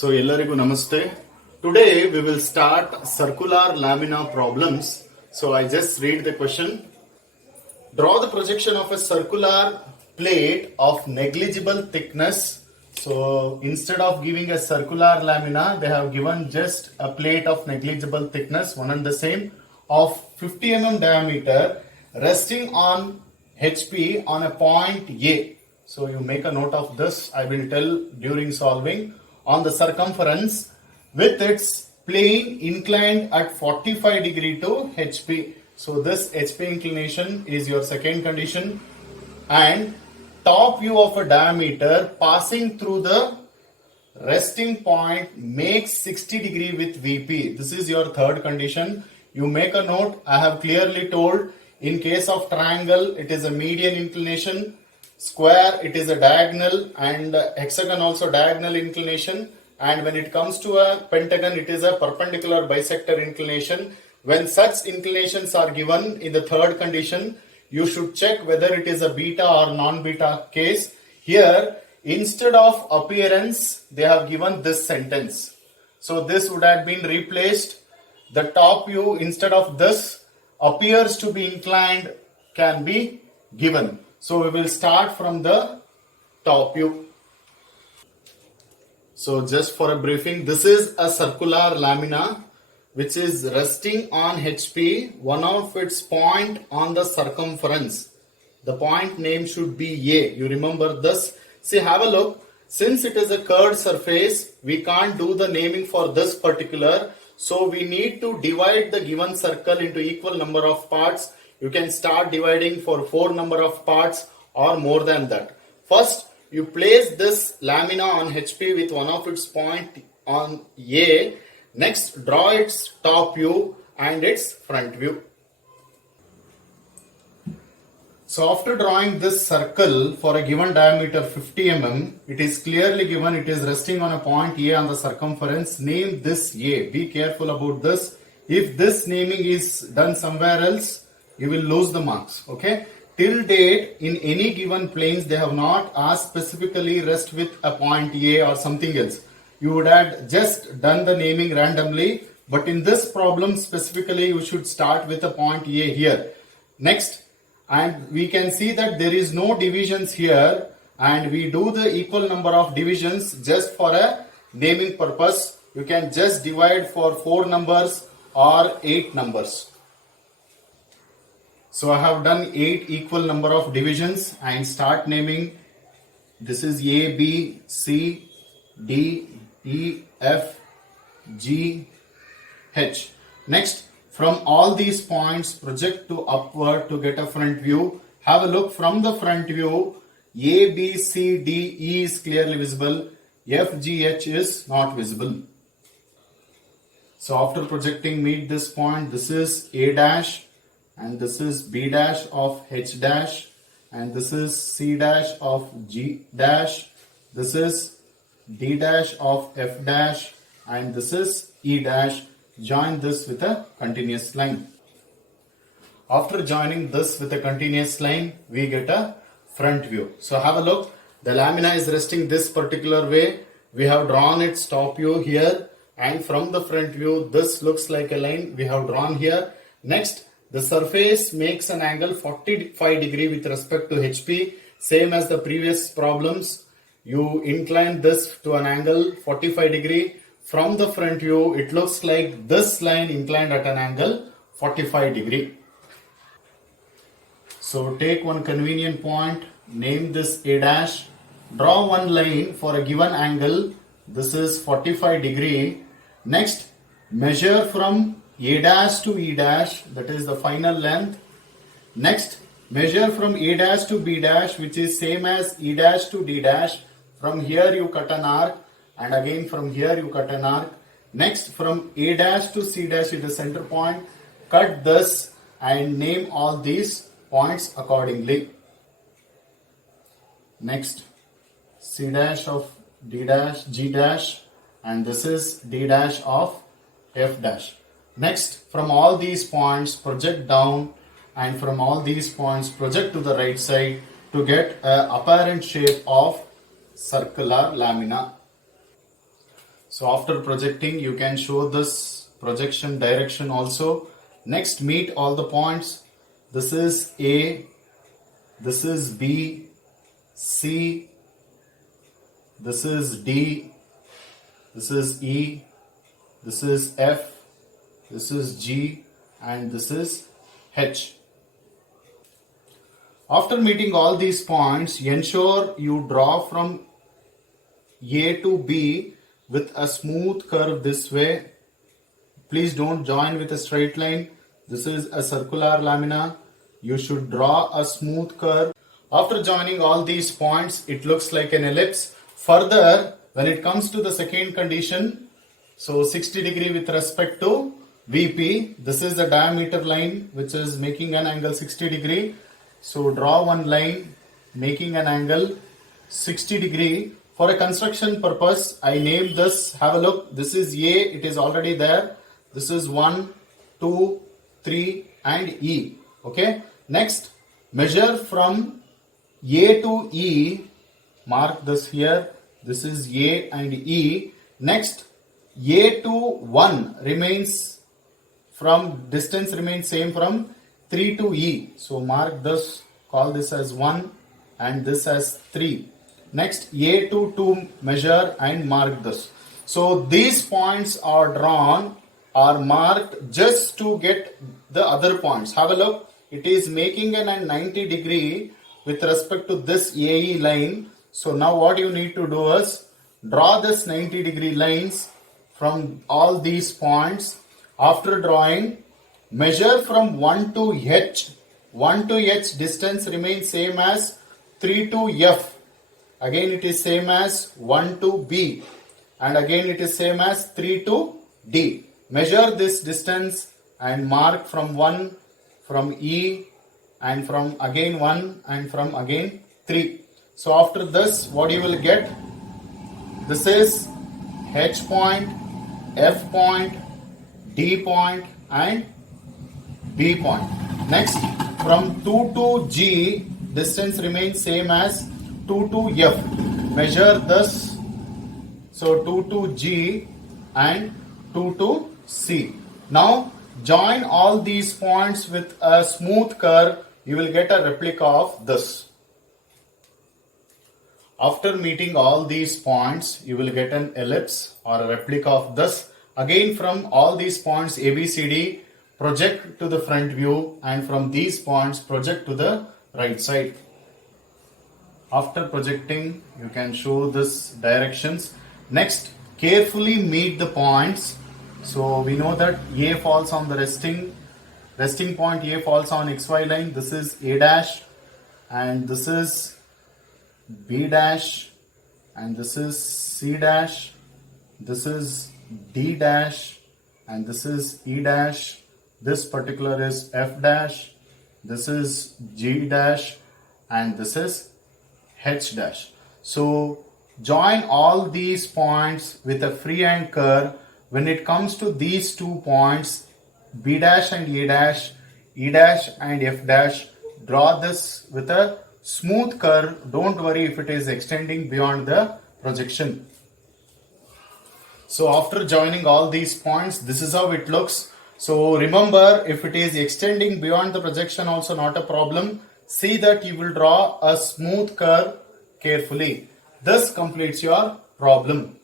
So ಎಲ್ಲರಿಗೂ ನಮಸ್ತೆ. Today we will start circular lamina problems. So I just read the question. Draw the projection of a circular plate of negligible thickness. So instead of giving a circular lamina, they have given just a plate of negligible thickness, one and the same, of 50 mm diameter, resting on HP on a point A. So you make a note of this. I will tell during solving. On the circumference with its plane inclined at 45 degree to HP. So this HP inclination is your second condition, and top view of a diameter passing through the resting point makes 60 degree with VP. This is your third condition. You make a note. I have clearly told in case of triangle it is a median inclination, square it is a diagonal, and hexagon also diagonal inclination, and when it comes to a pentagon it is a perpendicular bisector inclination. When such inclinations are given in the third condition, you should check whether it is a beta or non-beta case. Here instead of appearance they have given this sentence, so this would have been replaced. The top view instead of this appears to be inclined can be given. So we will start from the top view. So just for a briefing, this is a circular lamina which is resting on HP, one of its point on the circumference. The point name should be A. You remember this? See, have a look. Since it is a curved surface, we can't do the naming for this particular. So we need to divide the given circle into equal number of parts. You can start dividing for 4 number of parts or more than that. First, you place this lamina on HP with one of its point on A. Next, draw its top view and its front view. So after drawing this circle for a given diameter 50 mm, it is clearly given it is resting on a point A on the circumference. Name this A. Be careful about this. If this naming is done somewhere else, you will lose the marks. Okay. Till date, in any given planes, they have not asked specifically rest with a point A or something else. You would have just done the naming randomly, but in this problem specifically, you should start with a point A here. Next, and we can see that there is no divisions here, and we do the equal number of divisions just for a naming purpose. You can just divide for 4 numbers or 8 numbers. So I have done 8 equal number of divisions and start naming. This is A, B, C, D, E, F, G, H. Next, from all these points, project to upward to get a front view. Have a look from the front view. A, B, C, D, E is clearly visible. F, G, H is not visible. So after projecting, meet this point. This is A dash. And this is B dash of H dash, and this is C dash of G dash, this is D dash of F dash, and this is E dash. Join this with a continuous line. After joining this with a continuous line, we get a front view. So have a look. The lamina is resting this particular way. We have drawn its top view here, and from the front view, this looks like a line we have drawn here. Next, the surface makes an angle 45 degree with respect to HP, same as the previous problems. You incline this to an angle 45 degree. From the front view, it looks like this line inclined at an angle 45 degree. So take one convenient point, name this A dash, draw one line for a given angle. This is 45 degree. Next, measure from A dash to E dash, that is the final length. Next, measure from A dash to B dash, which is same as E dash to D dash. From here you cut an arc, and again from here you cut an arc. Next, from A dash to C dash is the center point. Cut this and name all these points accordingly. Next, C dash of D dash, G dash, and this is D dash of F dash. Next, from all these points, project down, and from all these points, project to the right side to get an apparent shape of circular lamina. So after projecting, you can show this projection direction also. Next, meet all the points. This is A, this is B, C, this is D, this is E, this is F, this is G, and this is H. After meeting all these points, ensure you draw from A to B with a smooth curve this way. Please don't join with a straight line. This is a circular lamina. You should draw a smooth curve. After joining all these points, it looks like an ellipse. Further, when it comes to the second condition, so 60 degree with respect to VP, this is the diameter line which is making an angle 60 degree. So draw one line making an angle 60 degree. For a construction purpose, I named this, have a look, this is A, it is already there. This is 1, 2, 3 and E. Okay. Next, measure from A to E, mark this here, this is A and E. Next, A to 1 remains from, distance remains same from 3 to E. So mark this, call this as 1 and this as 3. Next, A to 2 measure and mark this. So these points are drawn, are marked just to get the other points. Have a look. It is making an 90 degree with respect to this AE line. So now what you need to do is draw this 90 degree lines from all these points. After drawing, measure from 1 to H. 1 to H distance remains same as 3 to F. Again it is same as 1 to B. And again it is same as 3 to D. Measure this distance and mark from 1, from E, and from again 1 and from again 3. So after this, what you will get? This is H point, F point, D point and B point. Next, from 2 to G, distance remains same as 2 to F. Measure this. So 2 to G and 2 to C. Now join all these points with a smooth curve. You will get a replica of this. After meeting all these points, you will get an ellipse or a replica of this. Again, from all these points ABCD, project to the front view, and from these points project to the right side. After projecting, you can show this directions. Next, carefully meet the points. So we know that A falls on the resting point, A falls on XY line. This is A dash and this is B dash and this is C dash, this is D dash and this is E dash. This particular is F dash, this is G dash and this is H dash. So join all these points with a freehand curve. When it comes to these 2 points, B dash and A dash, E dash and F dash, draw this with a smooth curve. Don't worry if it is extending beyond the projection. So after joining all these points, this is how it looks. So remember, if it is extending beyond the projection, also not a problem. See that you will draw a smooth curve carefully. This completes your problem.